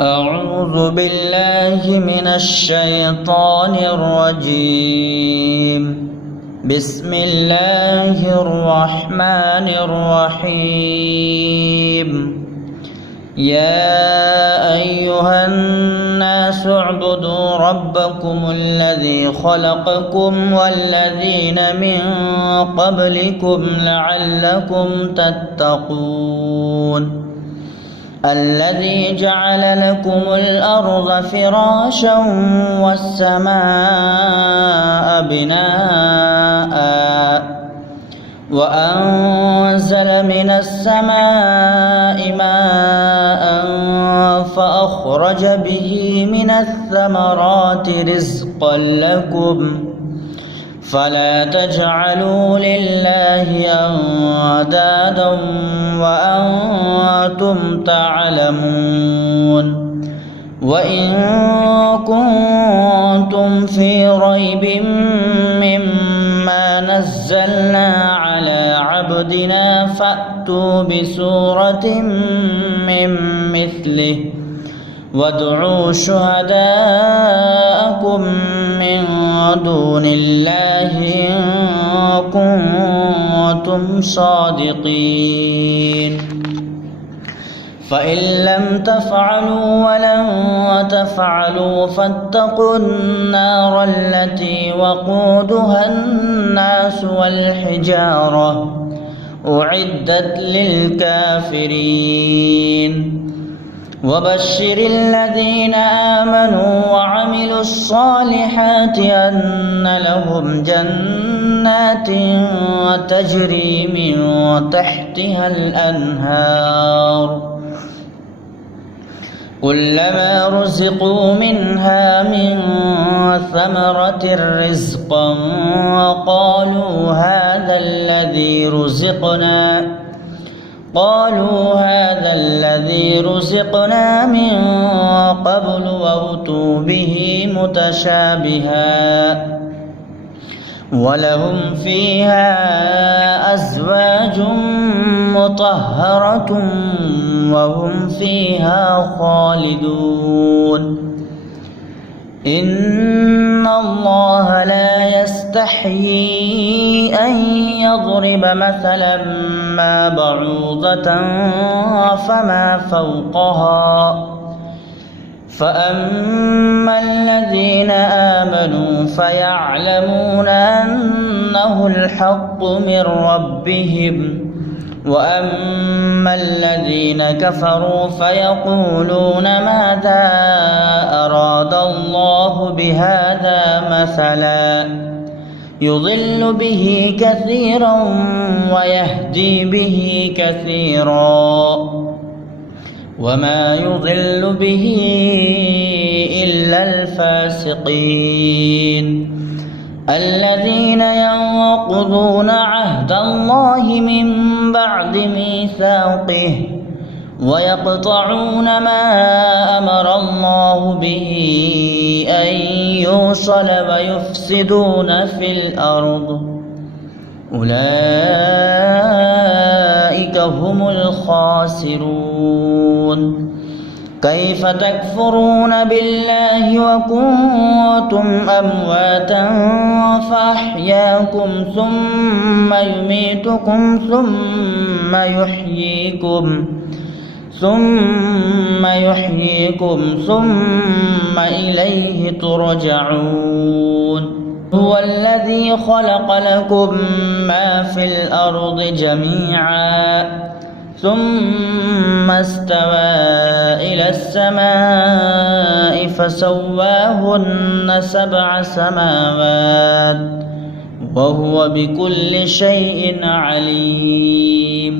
أعوذ بالله من الشيطان الرجيم. بسم الله الرحمن الرحيم. يا أيها الناس اعبدوا ربكم الذي خلقكم والذين من قبلكم لعلكم تتقون. الذي جعل لكم الأرض فراشا والسماء بناء وأنزل من السماء ماء فأخرج به من الثمرات رزقا لكم فلا تجعلوا لله أندادا وأنتم تعلمون. وإن كنتم في ريب مما نزلنا على عبدنا فأتوا بسورة من مثله وادعوا شهداءكم من دون الله إن كنتم صادقين. فإن لم تفعلوا ولن تفعلوا فاتقوا النار التي وقودها الناس والحجارة أعدت للكافرين. وبشر الذين آمنوا وعملوا الصالحات أن لهم جنات تجري من تحتها الأنهار كلما رزقوا منها من ثمرة رزقا قالوا هذا الذي رزقنا من قبل وأتوا به متشابها ولهم فيها أزواج مطهرة وهم فيها خالدون. إن الله لا يستحيي أن يضرب مثلا ما بعوضة فما فوقها فأما الذين آمنوا فيعلمون أنه الحق من ربهم وأما الذين كفروا فيقولون ماذا أراد الله بهذا مثلا يضل به كثيرا ويهدي به كثيرا وما يضل به إلا الفاسقين الذين ينقضون عهد الله من بعد ميثاقه ويقطعون ما أمر الله به أن يوصل ويفسدون في الأرض أولئك هم الخاسرون. كيف تكفرون بالله وكنتم أمواتا فأحياكم ثم يميتكم ثم يحييكم ثم إليه ترجعون. هو الذي خلق لكم ما في الأرض جميعا ثم استوى إلى السماء فسواهن 7 سماوات وهو بكل شيء عليم.